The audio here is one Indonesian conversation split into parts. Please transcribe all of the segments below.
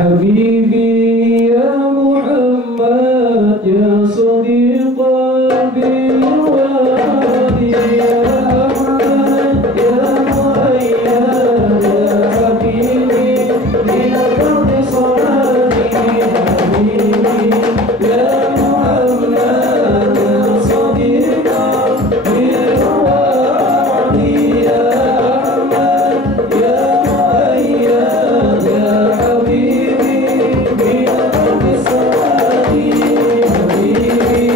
حبيبي يا محمد يا صديق بالوادي يا أحمد يا مؤيد يا حبيبي من الأرض صلاتي حبيبي يا محمد يا صديق بالوادي يا أحمد يا مؤيد يا حبيبي من الأرض صلاتي حبيبي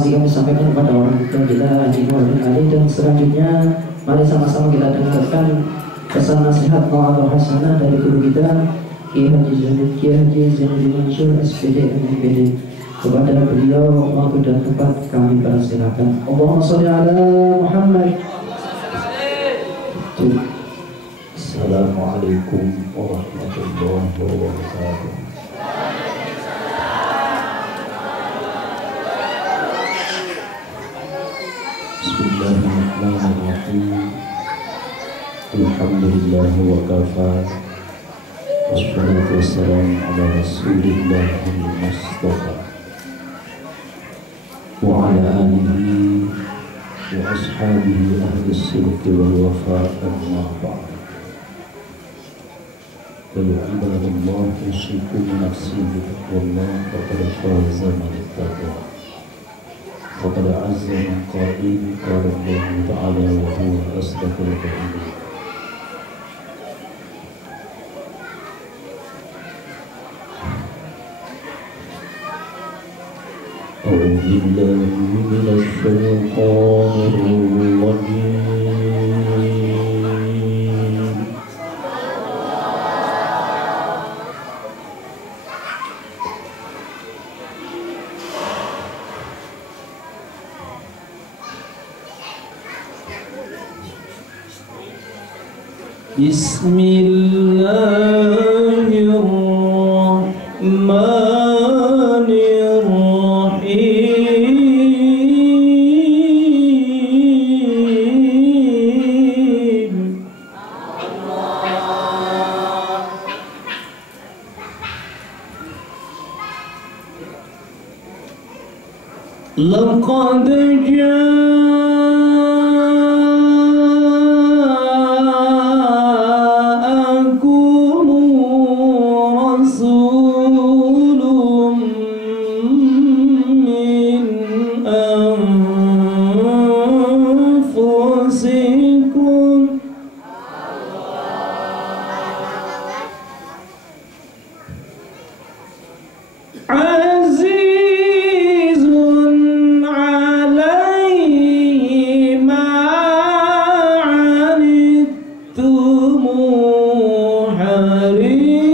masih kami sampaikan kepada orang tua kita Ibu Ali, dan selanjutnya mari sama-sama kita dengarkan pesan nasihat mau'izah hasanah dari guru kita Kiai Haji Zainuddin Mansur SPD MPD. Kepada beliau waktu dan tempat kami persilakan. Allahumma sholli ala Muhammad. Assalamualaikum warahmatullahi wabarakatuh. Bismillahirrahmanirrahim. Alhamdulillah wa kafa. Wassalatu wassalamu ala Rasulillahil Mustafa wa ala alihi wa ashabihi ahli sidqi wal wafa, amma ba'd. Qul ibadallah usikum nafsi bi taqwallah faqad faza man ittaqa. Faqad azza min qail qala Allah ta'ala wa huwa asdaqul qailin. أعوذ بالله من الشيطان الرجيم. بسم الله الرحمن الرحيم. لقد جاءكم رسول من أنفسكم عزيز عليه ما عنتم حريص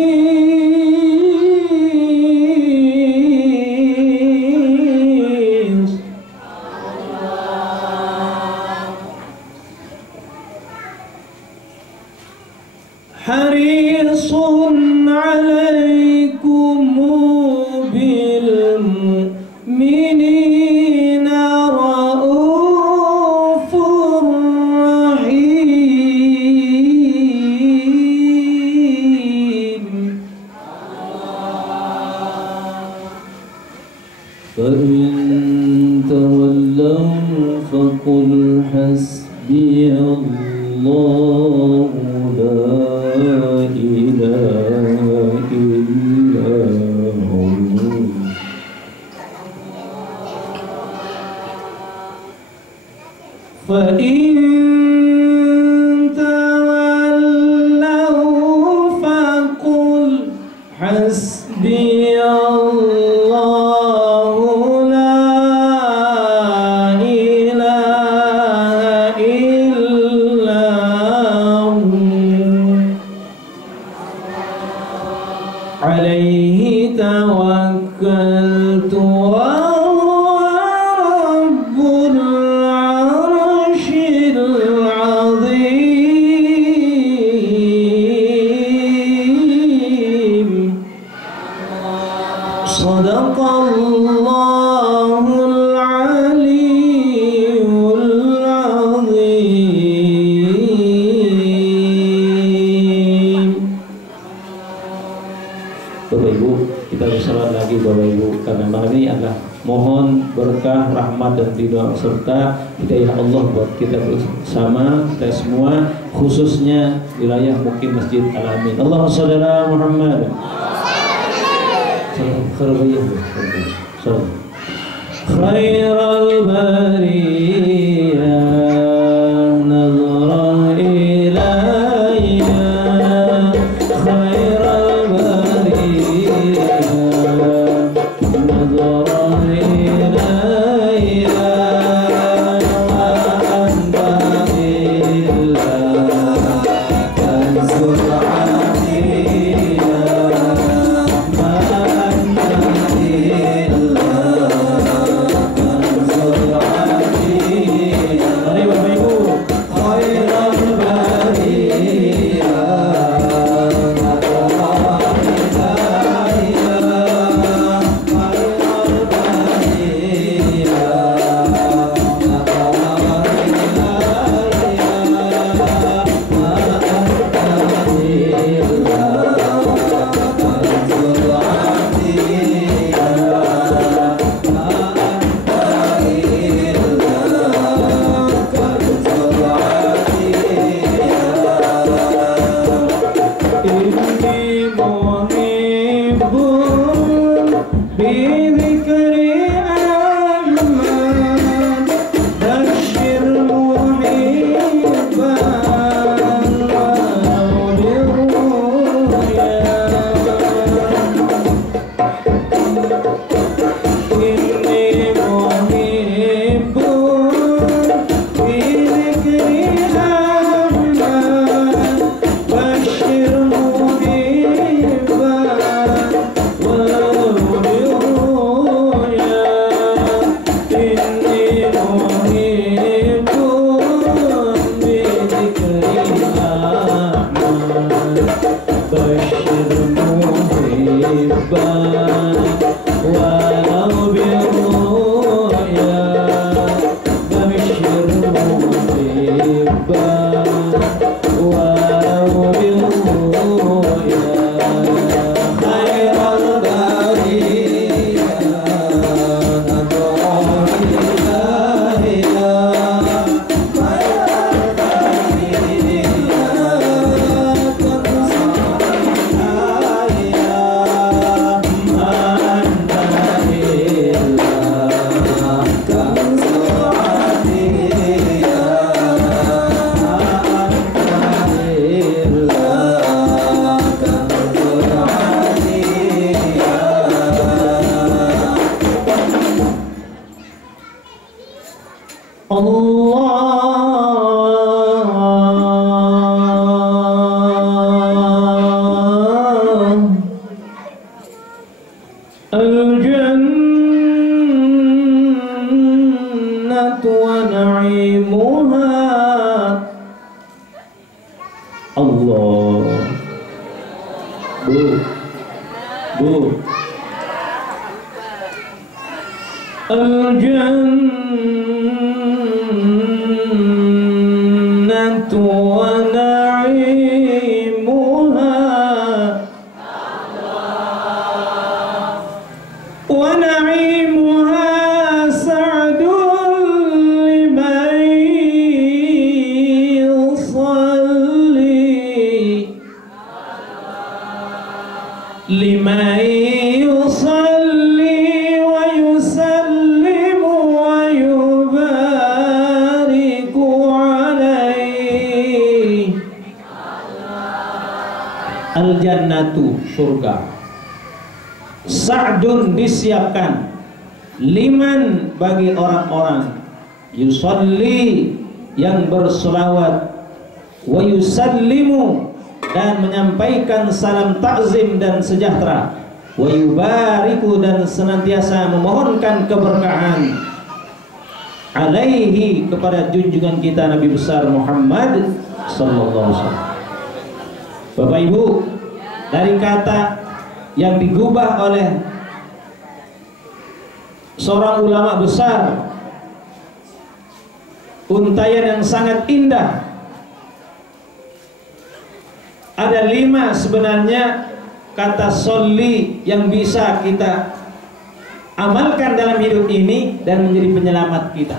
حريص عليكم بالمؤمنين رؤوف رحيم. فإن تولوا فقل حسبي الله لا إله إلا هو. فإن تولوا فقل حسبي الله لا إله إلا هو عليه توكلت وهو رب العرش العظيم. صدق الله العلي العظيم. Bapak Ibu, kita bersalat lagi Bapak Ibu, karena malam ini adalah mohon berkah, rahmat dan ridha serta hidayah Allah buat kita bersama, kita semua, khususnya wilayah Mukim Masjid Al-Amin. Allahumma sholli ala Muhammad. Khairal bariyah nazra ilayya, khairal bariyah nazra ilayya. Allah. Bu. Al-jannatu wa na'imuha wa na'imuha sa'dun liman yusalli wa yusallimu wa yubariku alaihi. Al-jannatu, surga. Sa'dun, disiapkan. Liman, bagi orang-orang. Yusalli, yang berselawat. Wa yusallimu, dan menyampaikan salam takzim dan sejahtera. Wa yubariku, dan senantiasa memohonkan keberkahan alaihi, kepada junjungan kita Nabi besar Muhammad sallallahu alaihi wasallam. Bapak Ibu, dari kata yang digubah oleh seorang ulama besar, untaian yang sangat indah. Ada 5 sebenarnya kata sholli yang bisa kita amalkan dalam hidup ini dan menjadi penyelamat kita.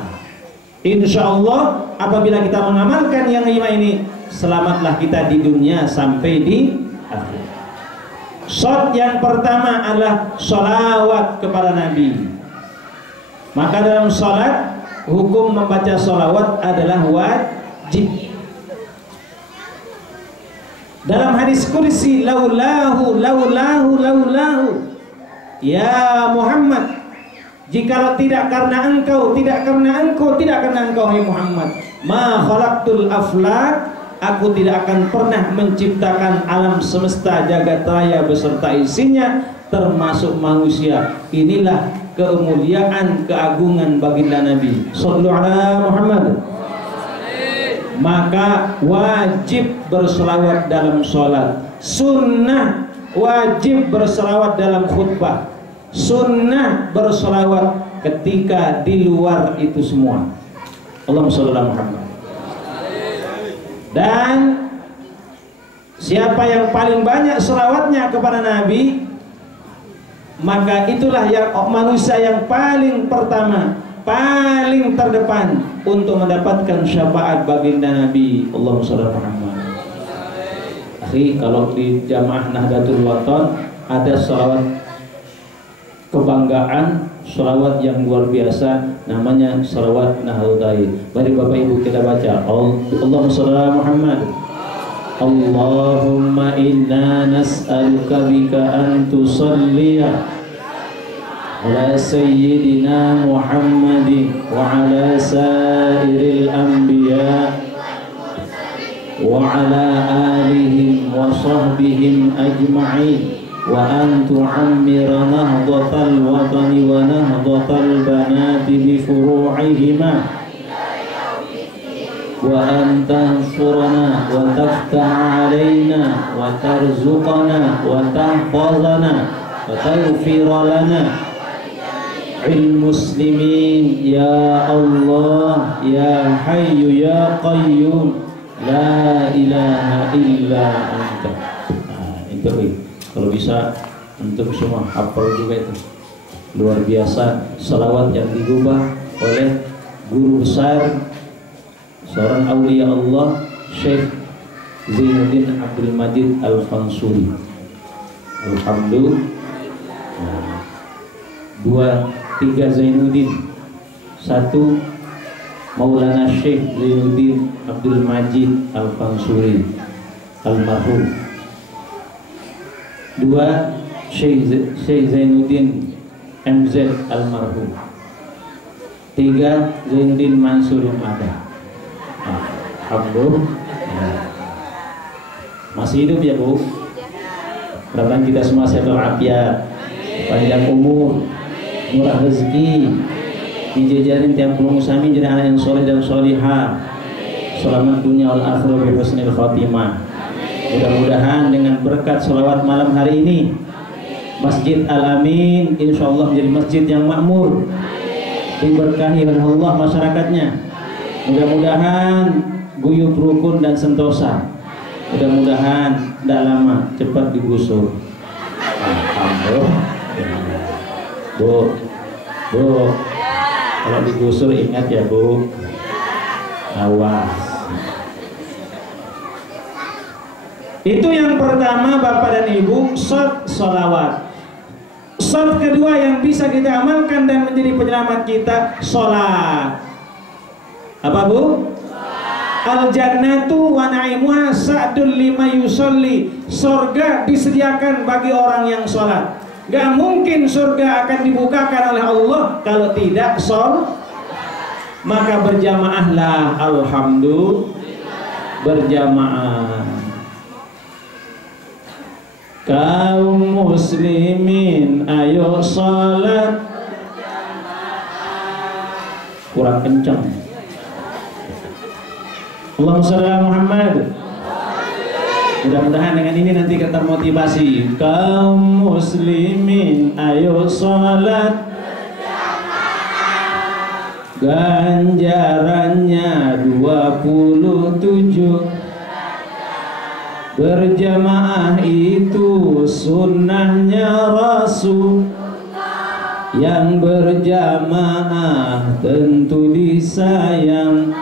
Insya Allah apabila kita mengamalkan yang 5 ini, selamatlah kita di dunia sampai di akhir. Shot yang pertama adalah sholawat kepada Nabi. Maka dalam sholat, hukum membaca sholawat adalah wajib. Dalam hadis kursi, laulahu ya Muhammad, jikalau tidak karena engkau, tidak karena hai Muhammad, ma khalaqtul aflak, aku tidak akan pernah menciptakan alam semesta jagat raya beserta isinya, termasuk manusia. Inilah kemuliaan, keagungan baginda Nabi. Shallu ala Muhammad. Maka wajib berselawat dalam sholat. Sunnah wajib berselawat dalam khutbah. Sunnah berselawat ketika di luar itu semua. Allahumma shalli ala Muhammad. Dan siapa yang paling banyak selawatnya kepada Nabi, maka itulah yang manusia yang paling pertama, paling terdepan untuk mendapatkan syafaat baginda Nabi. Allahumma shalli ala Muhammad. Akhi, kalau di jamaah Nahdlatul Wathon ada sholawat kebanggaan, sholawat yang luar biasa, namanya sholawat Nahdlatul. Mari Bapak Ibu kita baca. Allahumma shalli ala Muhammad. Allahumma inna nas'aluka bika an tusalliya ala sayyidina Muhammadin wa ala sairil anbiya wa ala alihim wa sahbihim ajma'in, wa an tu'ammira nahdatal watani wa nahdatal banati bi furu'ihima, wa an tansurana wa taftaha alaina wa tarzuqana wa tahfazana wa taghfira lana muslimin ya Allah ya Hayyu ya Qayyum la ilaha illa anta. Itu kalau bisa untuk semua hafal juga itu. Luar biasa salawat yang digubah oleh guru besar seorang aulia Allah, Syekh Zainuddin Abdul Majid Al-Fansuri. Alhamdulillah. 2, 3 Zainuddin, 1 Maulana Syekh Zainuddin Abdul Majid Al-Fansuri almarhum, 2 Syekh Zainuddin MZ almarhum, 3 Zainuddin Mansur yang ada. Alhamdulillah. Masih hidup ya Bu? Mudah-mudahan kita semua sehat walafiat, panjang umur, murah rezeki, dijajarin tiap puluh muslimin jadi anak yang soleh dan solihah, selamat dunia wal akhirah bi husnil khatimah. Mudah-mudahan dengan berkat sholawat malam hari ini, Masjid Al-Amin insya Allah menjadi masjid yang makmur, diberkahi oleh Allah masyarakatnya. Mudah-mudahan guyup rukun dan sentosa. Mudah-mudahan tidak lama cepat digusur. Bu, kalau digusur ingat ya Bu, awas. Itu yang pertama Bapak dan Ibu, sholawat. Shot kedua yang bisa kita amalkan dan menjadi penyelamat kita, sholat. Apa Bu? Al jannatu wa na'imuha sa'dul lima yusolli. Surga disediakan bagi orang yang sholat. Gak mungkin surga akan dibukakan oleh Allah kalau tidak sholat. Maka berjamaahlah, alhamdulillah, berjamaah. Kaum muslimin ayo sholat. Kurang kencang. Allahumma sholli ala Muhammad. Mudah-mudahan dengan ini nanti kita motivasi. Kaum muslimin ayo sholat. Ganjarannya 27. Berjamaah itu sunnahnya Rasul. Yang berjamaah tentu disayang.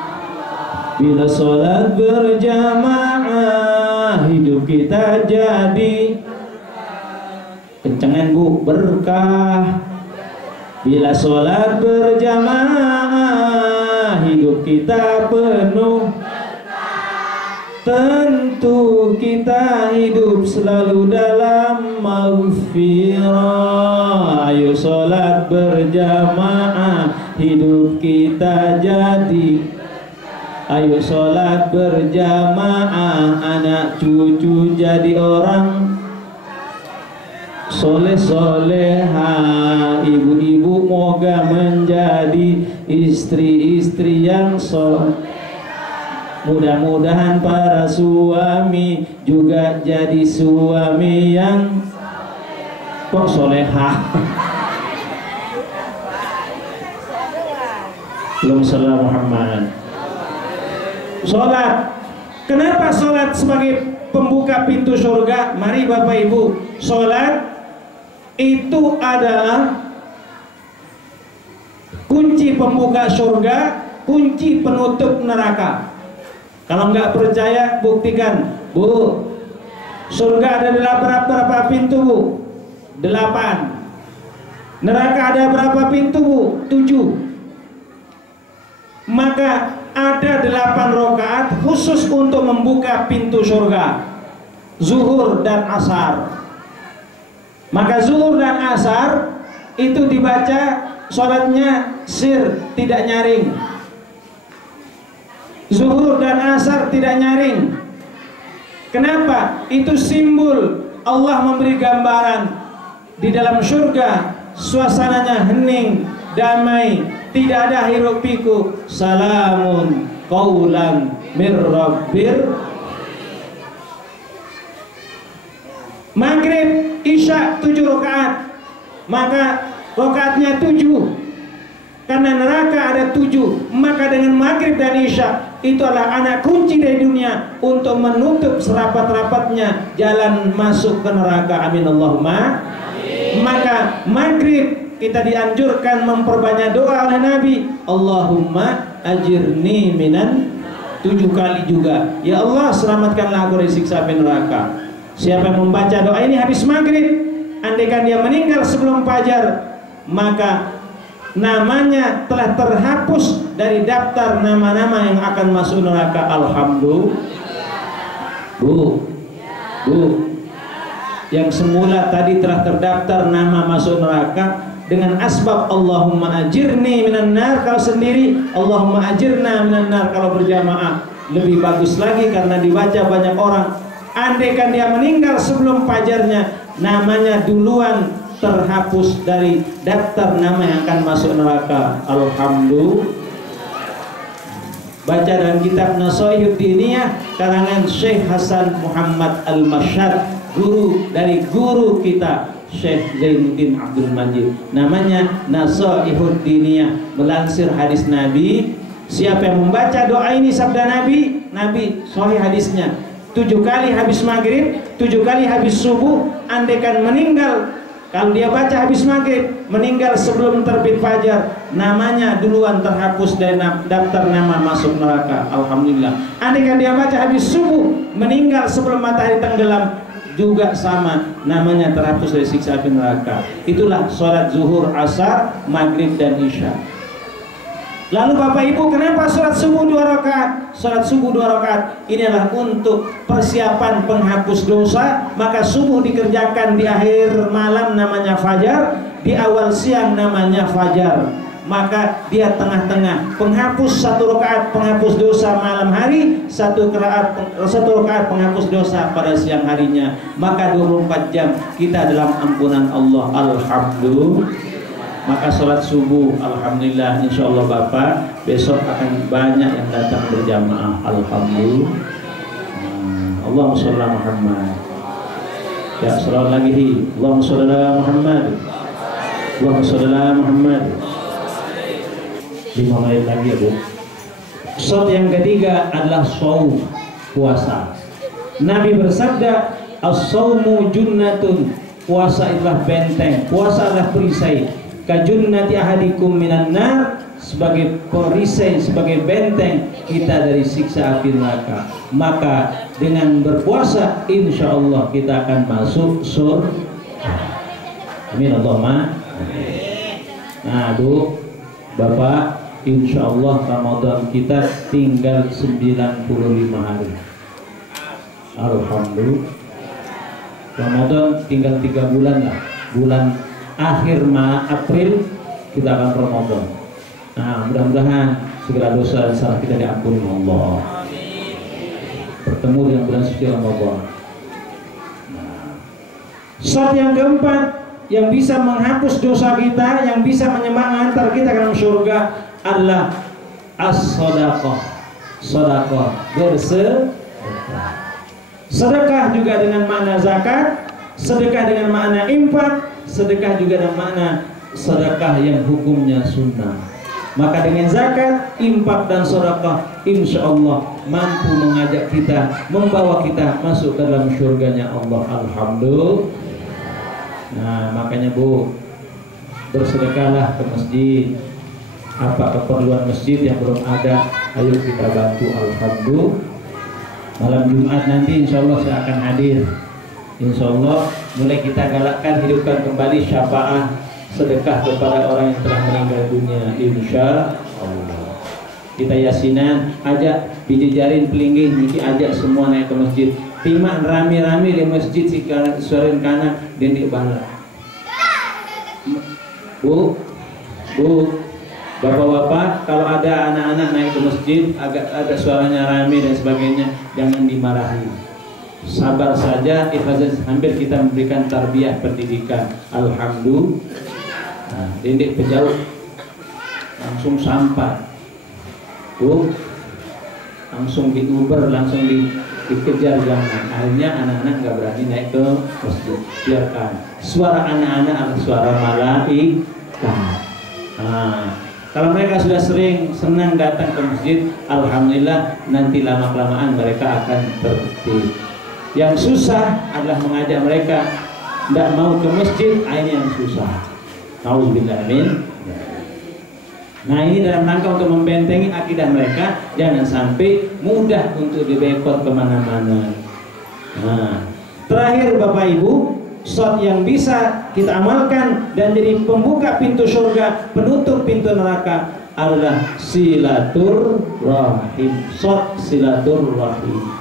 Bila sholat berjamaah hidup kita jadi, kencengan Bu, berkah. Bila sholat berjamaah hidup kita penuh. Tentu kita hidup selalu dalam maghfirah. Ayo sholat berjamaah hidup kita jadi. Ayo sholat berjamaah anak cucu jadi orang soleh soleha. Ibu-ibu moga menjadi istri-istri yang soleh. Mudah-mudahan para suami juga jadi suami yang kok solehah. Belum salam Muhammad. Sholat. Kenapa sholat sebagai pembuka pintu surga? Mari Bapak Ibu, sholat itu adalah kunci pembuka surga, kunci penutup neraka. Kalau nggak percaya, buktikan, Bu. Surga ada berapa pintu, Bu? 8. Neraka ada berapa pintu, Bu? 7. Maka ada 8 rakaat khusus untuk membuka pintu surga, zuhur dan asar. Maka zuhur dan asar itu dibaca sholatnya sir, tidak nyaring. Zuhur dan asar tidak nyaring. Kenapa? Itu simbol Allah memberi gambaran di dalam surga suasananya hening, damai, tidak ada hiruk pikuk. Salamun qaulan mir rabbir. Maghrib, isya 7 rakaat. Maka rakaatnya 7. Karena neraka ada 7, maka dengan maghrib dan isya itu adalah anak kunci dari dunia untuk menutup serapat-rapatnya jalan masuk ke neraka. Amin Allahumma. Amin. Maka maghrib kita dianjurkan memperbanyak doa oleh Nabi. Allahumma ajirni minan, 7 kali juga. Ya Allah, selamatkanlah aku dari siksa api neraka. Siapa yang membaca doa ini habis maghrib, andaikan dia meninggal sebelum fajar, maka namanya telah terhapus dari daftar nama-nama yang akan masuk neraka. Alhamdulillah. Bu, yang semula tadi telah terdaftar nama masuk neraka dengan asbab Allahumma ajirni minan nar kalau sendiri, Allahumma ajirna minan nar kalau berjamaah. Lebih bagus lagi karena dibaca banyak orang. Andaikan dia meninggal sebelum fajarnya, namanya duluan terhapus dari daftar nama yang akan masuk neraka. Alhamdulillah. baca dalam kitab Nasaihud Diniyah karangan Syekh Hasan Muhammad Al-Marsyad, guru dari guru kita Syekh Zainuddin Abdul Majid. Namanya Nasaihud Diniyah, melansir hadis Nabi. Siapa yang membaca doa ini sabda Nabi, Nabi sahih hadisnya, 7 kali habis maghrib, 7 kali habis subuh, andaikan meninggal, kalau dia baca habis maghrib, meninggal sebelum terbit fajar, namanya duluan terhapus dari daftar nama masuk neraka. Alhamdulillah. Andaikan dia baca habis subuh, meninggal sebelum matahari tenggelam, juga sama, namanya terhapus dari siksa api neraka. Itulah sholat zuhur, asar, maghrib dan isya. Lalu Bapak Ibu, kenapa sholat subuh 2 rakaat? Sholat subuh 2 rakaat ini adalah untuk persiapan penghapus dosa. Maka subuh dikerjakan di akhir malam namanya fajar, di awal siang namanya fajar. Maka dia tengah-tengah, penghapus 1 rakaat penghapus dosa malam hari, 1 rakaat penghapus dosa pada siang harinya. Maka 24 jam kita dalam ampunan Allah. Alhamdulillah. Maka sholat subuh, alhamdulillah, insya Allah Bapak besok akan banyak yang datang berjamaah. Alhamdulillah. Allahumma sholli ala Muhammad. Ya, sholawat lagi. Allahumma sholli ala Muhammad. Allahumma sholli ala Muhammad. 5 menit lagi ya Bu. Sholat yang ketiga adalah shaum, puasa. Nabi bersabda, as-shaumu junnatun, puasa adalah benteng, puasa adalah perisai. Kajunnati ahadikum minan nar, sebagai perisai, sebagai benteng kita dari siksa api neraka. Maka dengan berpuasa insya Allah kita akan masuk surga. Amin Allahumma. Nah Bu, Bapak, insya Allah Ramadan kita tinggal 95 hari. Alhamdulillah. Ramadan tinggal 3 bulan lah. Bulan akhir April kita akan Ramadan. Nah, mudah-mudahan segala dosa dan salah kita diampuni Allah. Bertemu dengan bulan suci Ramadan. Nah, sholat yang keempat yang bisa menghapus dosa kita, yang bisa menyemangatkan kita ke dalam surga adalah as-shadaqah. Shadaqah, bersedekah. Sedekah juga dengan makna zakat, sedekah dengan makna infak, sedekah juga dengan makna sedekah yang hukumnya sunnah. Maka dengan zakat, infak dan sedekah insya Allah mampu mengajak kita, membawa kita masuk ke dalam surganya Allah. Alhamdulillah. Nah makanya Bu, bersedekahlah ke masjid. Apa keperluan masjid yang belum ada, ayo kita bantu. Alhamdulillah. Malam Jumat nanti insya Allah saya akan hadir. Insya Allah mulai kita galakkan, hidupkan kembali syafaat sedekah kepada orang yang telah meninggal dunia. Insya Allah kita yasinan, ajak bijejarin pelinggih, niki ajak semua naik ke masjid. Timak rame-rame di masjid si suarin kanan dendik bala. Bu, bapak-bapak, kalau ada anak-anak naik ke masjid agak ada suaranya rame dan sebagainya, jangan dimarahi. Sabar saja, ikhlas, hampir kita memberikan tarbiyah pendidikan. Alhamdulillah. Nah, dendik pejauh langsung sampai, Bu, langsung di Uber, langsung dikejar jangan. Akhirnya anak-anak nggak berani naik ke masjid. Biarkan. Suara anak-anak adalah suara malaikat. Nah, kalau mereka sudah senang datang ke masjid, alhamdulillah nanti lama-kelamaan mereka akan tertib. Yang susah adalah mengajak mereka tidak mau ke masjid, ini yang susah. Nauzubillah min. Nah ini dalam rangka untuk membentengi akidah mereka, jangan sampai mudah untuk dibekot kemana-mana. Nah, terakhir Bapak Ibu, sholat yang bisa kita amalkan dan jadi pembuka pintu surga, penutup pintu neraka adalah silaturrahim. Sholat silaturrahim.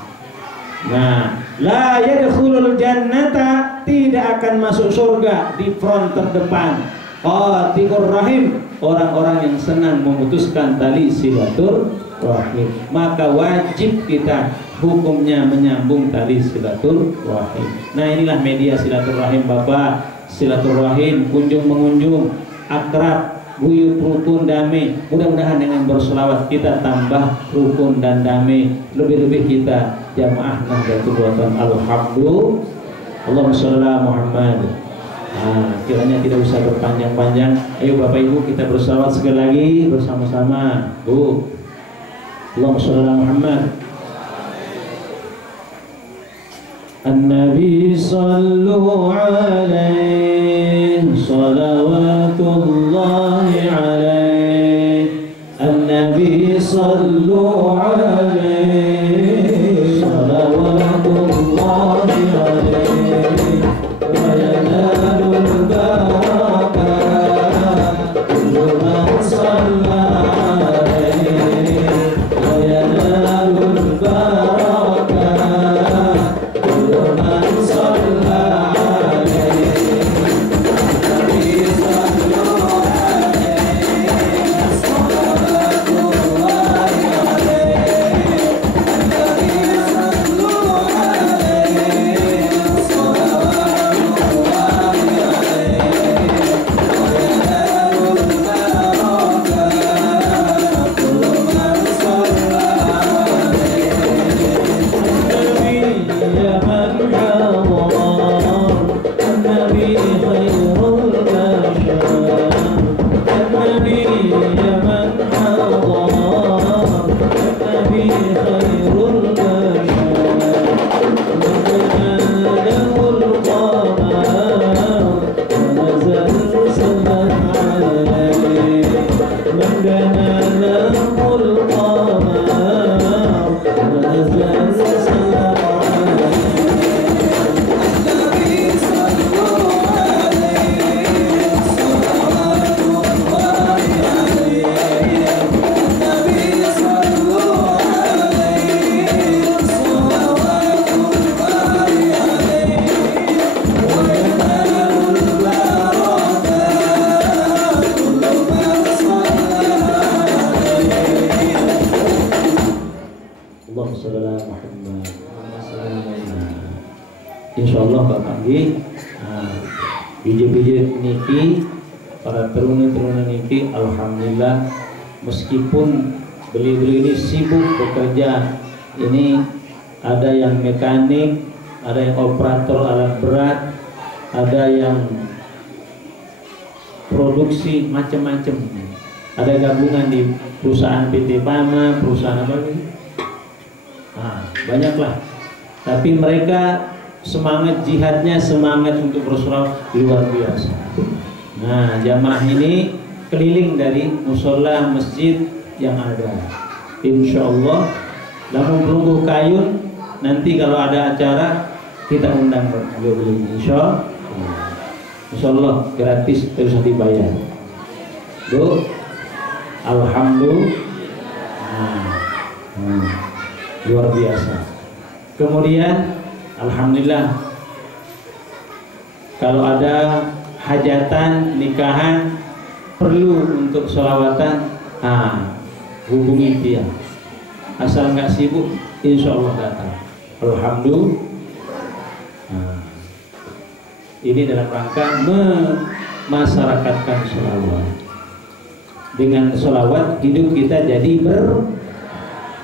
Nah, la yadkhulul jannata, tidak akan masuk surga di front terdepan. Qati'ur rahim, orang-orang yang senang memutuskan tali silaturrahim. Maka wajib kita hukumnya menyambung tali silaturrahim. Nah, inilah media silaturrahim Bapak. Silaturrahim, kunjung mengunjung, akrab, guyup, rukun, damai. Mudah-mudahan dengan berselawat kita tambah rukun dan damai. Lebih-lebih kita jamaah Nahdlatul Wathon. Alhamdulillah. Allahumma sholli ala Muhammad. Kiranya tidak usah berpanjang-panjang. Ayo Bapak Ibu kita berselawat sekali lagi bersama-sama. Bu. Allahumma sholli ala Muhammad. An-Nabi sallu alaihi salawatullahi alaihi. An-Nabi sallu alaihi salawatullahi alaihi. Wa yanalul barakah kullu man shalla alaihi. Wa yanalul barakah insyaallah Bapak nggih. Biji-biji niki para teruna-teruna niki alhamdulillah meskipun beliau-beliau ini sibuk bekerja, ini ada yang mekanik, ada yang operator alat berat, ada yang produksi macam-macam, ada gabungan di perusahaan PT Pama, perusahaan apa ini, banyaklah. Tapi mereka semangat jihadnya, semangat untuk bersolawat luar biasa. Nah, jamaah ini keliling dari musola masjid yang ada. Insya Allah, lamun perunggu kayun, nanti kalau ada acara kita undang beliau-beliau. Insya Allah gratis, terus dibayar. Bu, alhamdulillah, luar biasa. Kemudian alhamdulillah, kalau ada hajatan, nikahan, perlu untuk sholawatan, hubungi dia. Asal nggak sibuk, insya Allah datang. Alhamdulillah. Ini dalam rangka memasyarakatkan sholawat. Dengan sholawat hidup kita jadi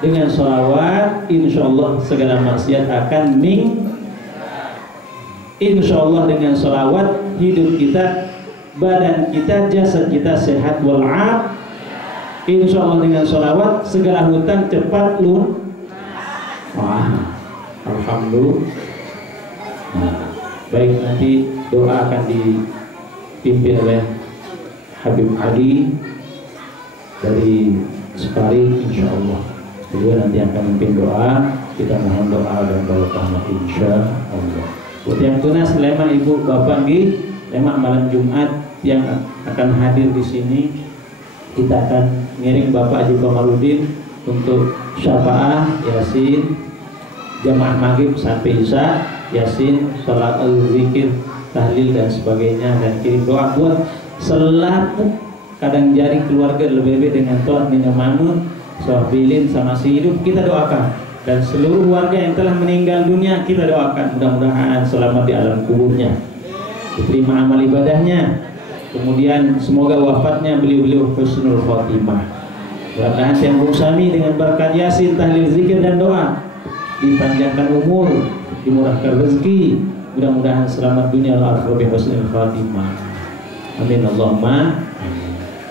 dengan sholawat, insya Allah segala maksiat akan insya Allah dengan sholawat hidup kita, badan kita, jasad kita sehat wal'af. Insya Allah dengan sholawat segala hutang cepat alhamdulillah. Baik, nanti doa akan dipimpin oleh Habib Ali dari Separi, insya Allah. Beliau nanti akan memimpin doa. Kita mohon doa dan barokahnya insya Allah. Buat yang tunas lema ibu bapak nggih, lema malam Jumat yang akan hadir di sini, kita akan ngiring Bapak Haji Kamaludin untuk syafaah, yasin, jamaah maghrib sampai isya, yasin, sholat zikir, tahlil dan sebagainya, dan kirim doa buat selaku kadang jari keluarga lebih-lebih dengan toat minamamun, sohbilin sama si hidup kita doakan, dan seluruh warga yang telah meninggal dunia kita doakan mudah-mudahan selamat di alam kuburnya, diterima amal ibadahnya, Kemudian semoga wafatnya beliau-beliau husnul khotimah. Mudah-mudahan yang bersami dengan berkat Yasin, tahlil, zikir dan doa, dipanjangkan umur, dimurahkan rezeki, mudah-mudahan selamat dunia wal akhirah bi husnul khotimah. Amin Allahumma.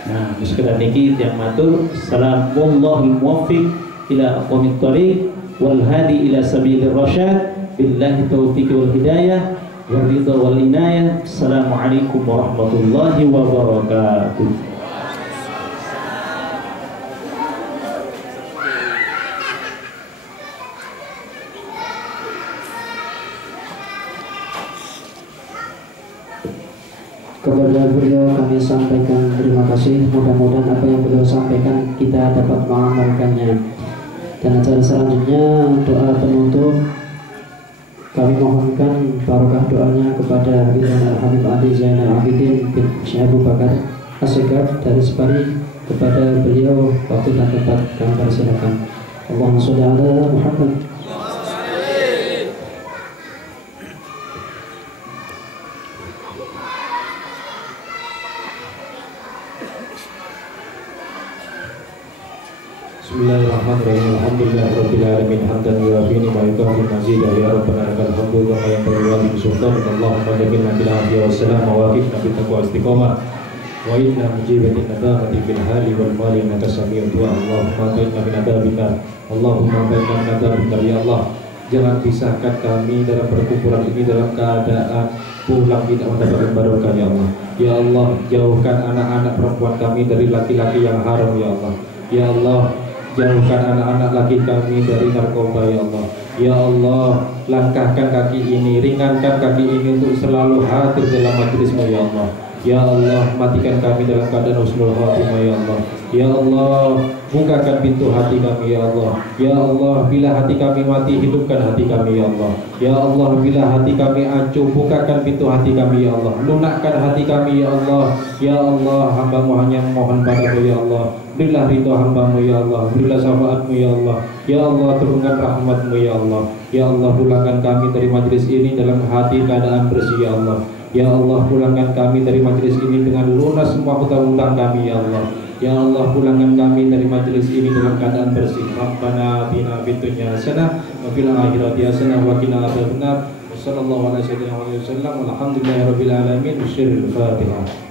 Nah, sekedar niki yang matur, salamullahi muwaffiq ila aqwamit thariq wal hadi ila sabilir rasyad, billahi taufiq wal hidayah wal ridha wal inayah. Assalamualaikum warahmatullahi wabarakatuh. Kepada beliau kami sampaikan terima kasih. Mudah-mudahan apa yang beliau sampaikan kita dapat mengamalkannya. Dan acara selanjutnya doa penutup, kami mohonkan barokah doanya kepada Al Habib Ali Zainal Abidin bin Syekh Abu Bakar As-Segaf dari Separi. Kepada beliau waktu dan tempat kami persilakan. Allahumma sholli ala Muhammad. Bismillahirrahmanirrahim. Alhamdulillahirabbil alamin hamdan yuwafi ni'matahu mazidah ya rabbana lakal hamdu wa ya tayyibun sultan Allahumma ja'alna bil afiyah wassalam wa waqina bit taqwa istiqamah wa inna mujibatin nadamati bil hali wal mali innaka sami'ud du'a. Allahumma bainna min adabika, Allahumma bainna min adabika ya Allah. Jangan pisahkan kami dalam perkumpulan ini dalam keadaan pulang tidak mendapatkan barokah ya Allah. Ya Allah, jauhkan anak-anak perempuan kami dari laki-laki yang haram ya Allah. Ya Allah, jauhkan anak-anak laki kami dari narkoba ya Allah. Ya Allah, langkahkan kaki ini, ringankan kaki ini untuk selalu hadir dalam majlismu ya Allah. Ya Allah, matikan kami dalam keadaan husnul khotimah ya Allah. Ya Allah, bukakan pintu hati kami ya Allah. Ya Allah, bila hati kami mati, hidupkan hati kami ya Allah. Ya Allah, bila hati kami acuh, bukakan pintu hati kami ya Allah. Lunakkan hati kami ya Allah. Ya Allah, hamba-Mu hanya mohon padamu ya Allah. Berilah ridho hamba-Mu ya Allah, berilah syafaat-Mu ya Allah. Ya Allah, turunkan rahmat-Mu ya Allah. Ya Allah, pulangkan kami dari majlis ini dalam hati keadaan bersih ya Allah. Ya Allah, pulangkan kami dari majlis ini dengan lunas semua hutang-hutang kami ya Allah. Ya Allah, pulangkan kami dari majlis ini dalam keadaan bersih. Rabbana atina fid dunya hasanah wa fil akhirati hasanah wa qina adzabannar. Wassallallahu ala sayyidina wa sallam walhamdulillahi rabbil alamin. Al-Fatihah.